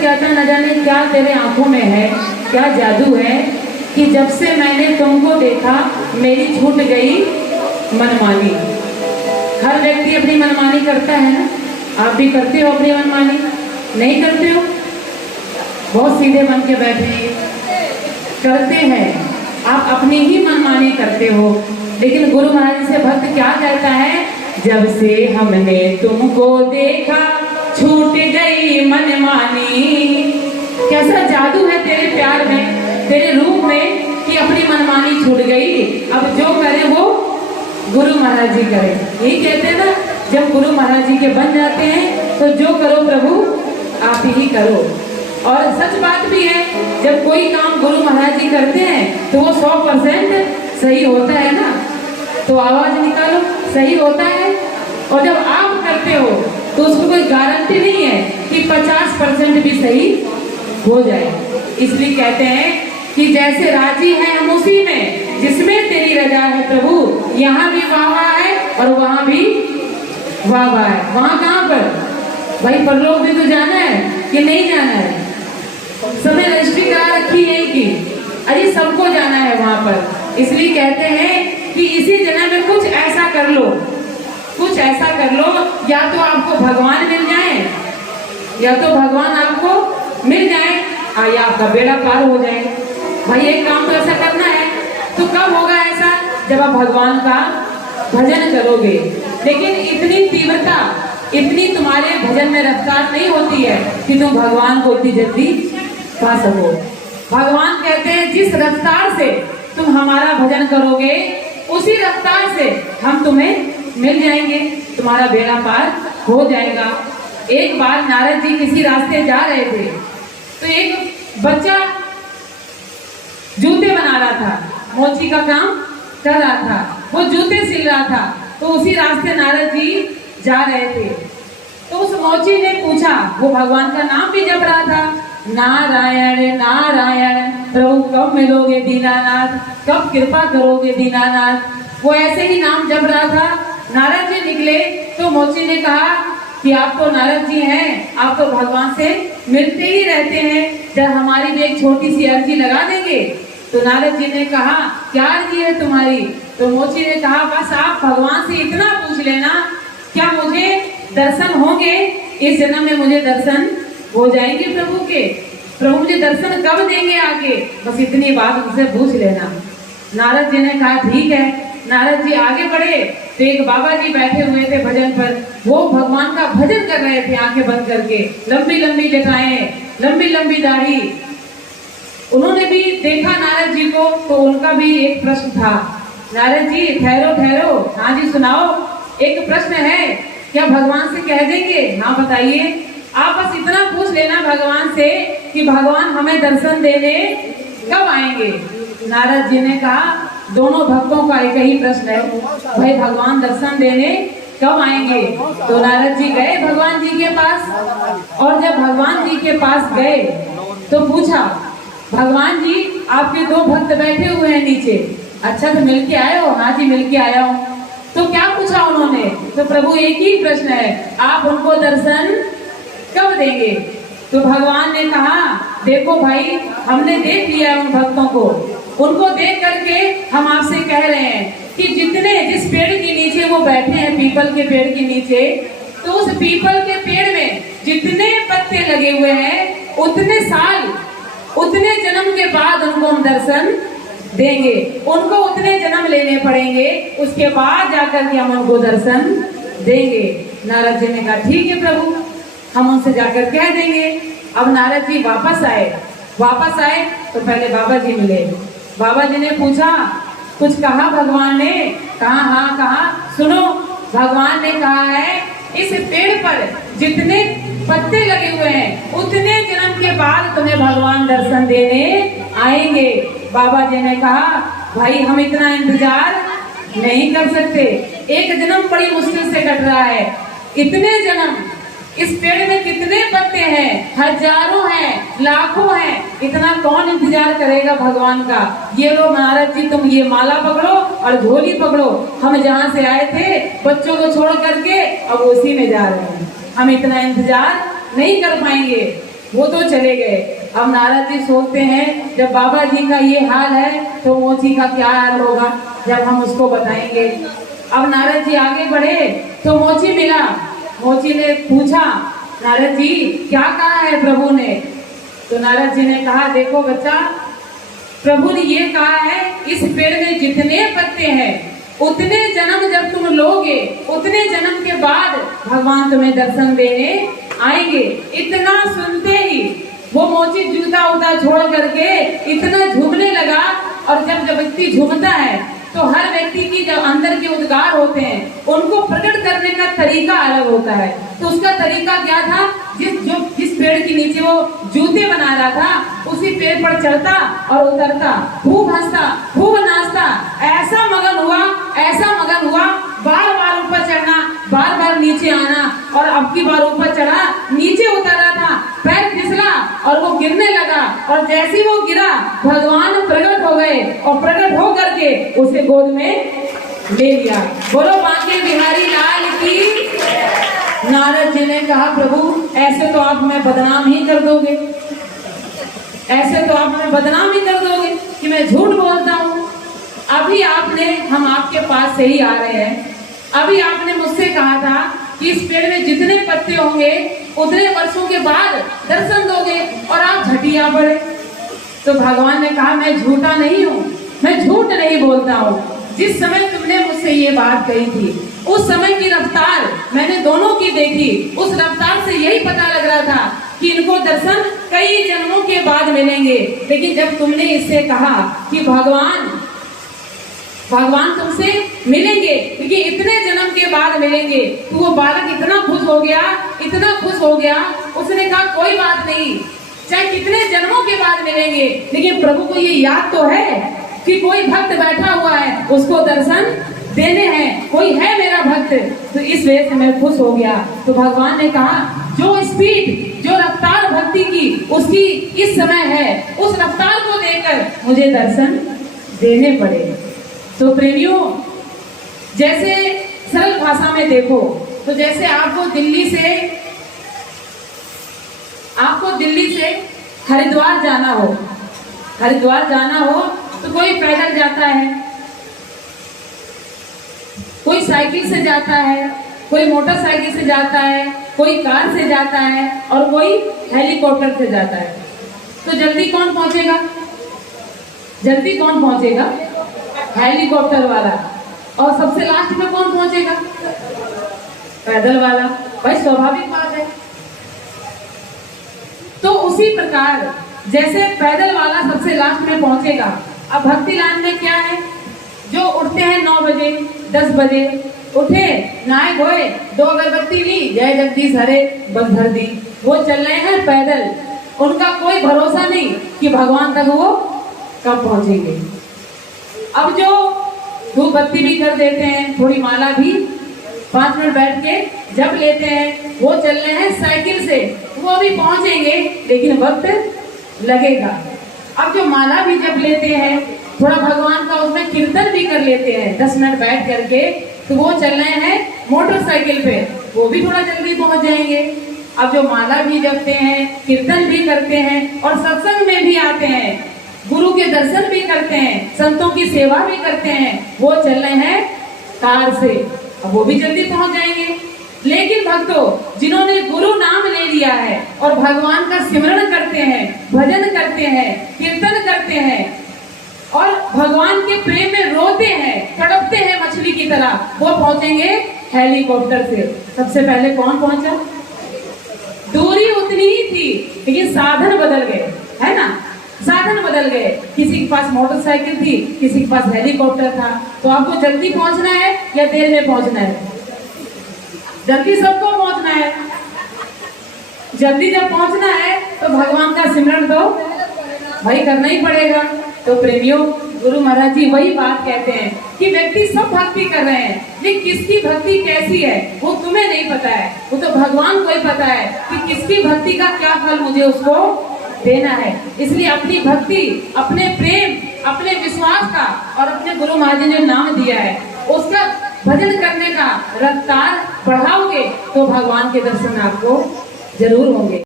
कहता न जाने क्या तेरे आंखों में है, क्या जादू है कि जब से मैंने तुमको देखा मेरी छूट गई मनमानी। हर व्यक्ति अपनी मनमानी करता है ना, आप भी करते हो अपनी मनमानी? नहीं करते हो? बहुत सीधे बन के बैठे करते हैं, आप अपनी ही मनमानी करते हो। लेकिन गुरु महाराज से भक्त क्या कहता है? जब से हमने तुमको देखा छूट गई मनमानी। कैसा जादू है तेरे प्यार में, तेरे रूप में, कि अपनी मनमानी छूट गई। अब जो करे वो गुरु महाराज जी करे। यही कहते हैं ना, जब गुरु महाराज जी के बन जाते हैं तो जो करो प्रभु आप ही करो। और सच बात भी है, जब कोई काम गुरु महाराज जी करते हैं तो वो 100% सही होता है ना। तो आवाज निकालो, सही होता है। और जब आप करते हो तो उसको कोई गारंटी नहीं है कि 50% भी सही हो जाए। इसलिए कहते हैं कि जैसे राजी है हम उसी में जिसमें तेरी रजा है प्रभु। यहाँ भी वाह वाह है और वहाँ भी वाह वाह है। वहाँ कहाँ पर? भाई परलोक भी तो जाना है कि नहीं जाना है? समय रजिस्ट्री करा रखी है कि अरे सबको जाना है वहाँ पर। इसलिए कहते हैं कि इसी जन्म में कुछ ऐसा कर लो, कुछ ऐसा कर लो, या तो आपको भगवान मिल जाए, या तो भगवान आपको मिल जाए, या आपका बेड़ा पार हो जाए। भाई एक काम तो ऐसा करना है। तो कब होगा ऐसा? जब आप भगवान का भजन करोगे। लेकिन इतनी तीव्रता, इतनी तुम्हारे भजन में रफ्तार नहीं होती है कि तुम भगवान को इतनी जल्दी पा सको। भगवान कहते हैं जिस रफ्तार से तुम हमारा भजन करोगे उसी रफ्तार से हम तुम्हें मिल जाएंगे, तुम्हारा बेड़ा पार हो जाएगा। एक बार नारद जी किसी रास्ते जा रहे थे तो एक बच्चा जूते बना रहा था, मोची का काम कर रहा था, वो जूते सिल रहा था। तो उसी रास्ते नारद जी जा रहे थे तो उस मोची ने पूछा, वो भगवान का नाम भी जप रहा था, नारायण नारायण प्रभु कब मिलोगे दीनानाथ, कब कृपा करोगे दीनानाथ। वो ऐसे ही नाम जप रहा था। नारद जी निकले तो मोची ने कहा कि आप तो नारद जी हैं, आप तो भगवान से मिलते ही रहते हैं, जब हमारी भी एक छोटी सी अर्जी लगा देंगे। तो नारद जी ने कहा क्या अर्जी है तुम्हारी? तो मोची ने कहा बस आप भगवान से इतना पूछ लेना, क्या मुझे दर्शन होंगे इस जन्म में? मुझे दर्शन हो जाएंगे प्रभु के, प्रभु मुझे दर्शन कब देंगे आगे? बस इतनी बात मुझसे पूछ लेना। नारद जी ने कहा ठीक है। नारद जी आगे बढ़े तो एक बाबा जी बैठे हुए थे भजन पर, वो भगवान का भजन कर रहे थे आंखें बंद करके, लंबी लंबी जटाएं, लंबी लंबी दाढ़ी। उन्होंने भी देखा नारद जी को तो उनका भी एक प्रश्न था। नारद जी ठहरो ठहरो, हाँ जी सुनाओ, एक प्रश्न है, क्या भगवान से कह देंगे? हाँ बताइए। आप बस इतना पूछ लेना भगवान से कि भगवान हमें दर्शन देने कब आएंगे। नारद जी ने कहा दोनों भक्तों का एक ही प्रश्न है, भाई भगवान दर्शन देने कब आएंगे? तो नारद जी गए भगवान जी के पास, और जब भगवान जी के पास गए तो पूछा, भगवान जी आपके दो भक्त बैठे हुए हैं नीचे, अच्छा तो मिल के आए हो? हाँ जी मिल के आया हूँ। तो क्या पूछा उन्होंने? तो प्रभु एक ही प्रश्न है, आप उनको दर्शन कब देंगे? तो भगवान ने कहा देखो भाई हमने देख लिया उन भक्तों को, उनको देख करके हम आपसे कह रहे हैं कि जितने जिस पेड़ के नीचे वो बैठे हैं, पीपल के पेड़ के नीचे, तो उस पीपल के पेड़ में जितने पत्ते लगे हुए हैं उतने साल, उतने जन्म के बाद उनको हम दर्शन देंगे। उनको उतने जन्म लेने पड़ेंगे, उसके बाद जाकर के हम उनको दर्शन देंगे। नारद जी ने कहा ठीक है प्रभु, हम उनसे जाकर कह देंगे। अब नारद जी वापस आए तो पहले बाबा जी मिले। बाबा जी ने पूछा कुछ कहा भगवान ने? कहा हाँ कहा, सुनो भगवान ने कहा है इस पेड़ पर जितने पत्ते लगे हुए हैं उतने जन्म के बाद तुम्हें भगवान दर्शन देने आएंगे। बाबा जी ने कहा भाई हम इतना इंतजार नहीं कर सकते, एक जन्म बड़ी मुश्किल से कट रहा है, इतने जन्म इस पेड़ में कितने पत्ते हैं, हजारों हैं, लाखों हैं, इतना कौन इंतजार करेगा भगवान का। ये लो नारद जी तुम ये माला पकड़ो और झोली पकड़ो, हम जहाँ से आए थे बच्चों को छोड़ करके अब उसी में जा रहे हैं, हम इतना इंतजार नहीं कर पाएंगे। वो तो चले गए। अब नारद जी सोचते हैं जब बाबा जी का ये हाल है तो मोची का क्या हाल होगा जब हम उसको बताएंगे। अब नारद जी आगे बढ़े तो मोची मिला। मोची ने पूछा, नारद जी क्या कहा है प्रभु ने? तो नारद जी ने कहा, देखो बच्चा, प्रभु ने ये कहा है इस पेड़ में जितने पत्ते हैं उतने जन्म जब तुम लोगे उतने जन्म के बाद भगवान तुम्हें दर्शन देने आएंगे। इतना सुनते ही वो मोची जूता उता छोड़ करके इतना झूमने लगा। और जब व्यक्ति झूमता है तो हर व्यक्ति की जो अंदर के उद्गार होते हैं उनको प्रकट करने का तरीका अलग होता है। तो उसका तरीका क्या था? जिस पेड़ के नीचे वो जूते बना रहा था उसी पेड़ पर चढ़ता और उतरता, खूब हंसता, खूब नाचता, ऐसा मगन हुआ, बार बार ऊपर चढ़ना, बार बार नीचे आना, और अब की बार ऊपर चढ़ा, नीचे उतरा था, पैर फिसला और वो गिरने लगा। और जैसे वो गिरा भगवान प्रकट हो गए और प्रकट हो करके उसे गोद में ले लिया। बोलो बांके बिहारी लाल की। नारद जी ने कहा, प्रभु ऐसे तो आप मैं बदनाम ही कर दोगे, ऐसे तो आप मैं बदनाम ही कर दोगे कि मैं झूठ बोलता हूँ। अभी हम आपके पास से ही आ रहे हैं, अभी आपने मुझसे कहा था कि इस पेड़ में जितने पत्ते होंगे उतने वर्षों के बाद दर्शन दोगे और आप झटिया पड़े। तो भगवान ने कहा, मैं झूठा नहीं हूँ, मैं झूठ नहीं बोलता हूँ। जिस समय तुमने मुझसे ये बात कही थी उस समय की रफ्तार मैंने दोनों की देखी, उस रफ्तार से यही पता लग रहा था कि इनको दर्शन कई जन्मों के बाद मिलेंगे। लेकिन जब तुमने इससे कहा कि भगवान तुमसे मिलेंगे लेकिन इतने जन्म के बाद मिलेंगे, तो वो बालक इतना खुश हो गया, उसने कहा कोई बात नहीं, चाहे कितने जन्मों के बाद मिलेंगे लेकिन प्रभु को ये याद तो है कि कोई भक्त बैठा हुआ है उसको दर्शन देने हैं, कोई है मेरा भक्त। तो इस वजह से मैं खुश हो गया। तो भगवान ने कहा, जो स्पीड, जो रफ्तार भक्ति की उसकी इस समय है, उस रफ्तार को देकर मुझे दर्शन देने पड़े। तो प्रेमियों, जैसे सरल भाषा में देखो तो जैसे आपको दिल्ली से हरिद्वार जाना हो तो कोई पैदल जाता है, कोई साइकिल से जाता है, कोई मोटरसाइकिल से जाता है, कोई कार से जाता है और कोई हेलीकॉप्टर से जाता है। तो जल्दी कौन पहुंचेगा? हेलीकॉप्टर वाला। और सबसे लास्ट में कौन पहुंचेगा? पैदल वाला। भाई स्वाभाविक बात है। तो उसी प्रकार जैसे पैदल वाला सबसे लास्ट में पहुंचेगा, अब भक्ति लाइन में क्या है? जो उठते हैं 9 बजे 10 बजे, उठे, नहाए धोए, 2 अगरबत्ती ली, जय जगदीश हरे बस धर दी, वो चल रहे हैं पैदल। उनका कोई भरोसा नहीं कि भगवान तक वो कब पहुंचेंगे। अब जो धूप बत्ती भी कर देते हैं, थोड़ी माला भी 5 मिनट बैठ के जप लेते हैं, वो चल रहे हैं साइकिल से, वो भी पहुंचेंगे लेकिन वक्त लगेगा। अब जो माला भी जप लेते हैं, थोड़ा भगवान का उसमें कीर्तन भी कर लेते हैं 10 मिनट बैठ करके, तो वो चल रहे हैं मोटरसाइकिल पे, वो भी थोड़ा जल्दी पहुंच जाएंगे। अब जो माला भी जपते हैं, कीर्तन भी करते हैं और सत्संग में भी आते हैं, गुरु के दर्शन भी करते हैं, संतों की सेवा भी करते हैं, वो चल रहे हैं कार से, अब वो भी जल्दी पहुंच जाएंगे। लेकिन भक्तों, जिन्होंने गुरु नाम ले लिया है और भगवान का सिमरण करते हैं, भजन करते हैं, कीर्तन करते हैं और भगवान के प्रेम में रोते हैं, तड़पते हैं मछली की तरह, वो पहुंचेंगे हेलीकॉप्टर से। सबसे पहले कौन पहुंचा? दूरी उतनी ही थी लेकिन साधन बदल गए, है ना? साधन बदल गए। किसी के पास मोटरसाइकिल थी, किसी के पास हेलीकॉप्टर था। तो आपको जल्दी पहुंचना है या देर में पहुंचना है? जल्दी सबको पहुंचना है। जल्दी जब पहुंचना है तो भगवान का सिमरन तो भाई करना ही पड़ेगा। तो प्रेमियों, गुरु महाराज जी वही बात कहते हैं कि व्यक्ति सब भक्ति कर रहे हैं लेकिन किसकी भक्ति कैसी है वो तुम्हें नहीं पता है, वो तो भगवान को ही पता है कि किसकी भक्ति का क्या फल मुझे उसको देना है। इसलिए अपनी भक्ति, अपने प्रेम, अपने विश्वास का और अपने गुरु महाराज जी ने नाम दिया है उसका भजन करने का रफ्तार बढ़ाओगे तो भगवान के दर्शन आपको जरूर होंगे।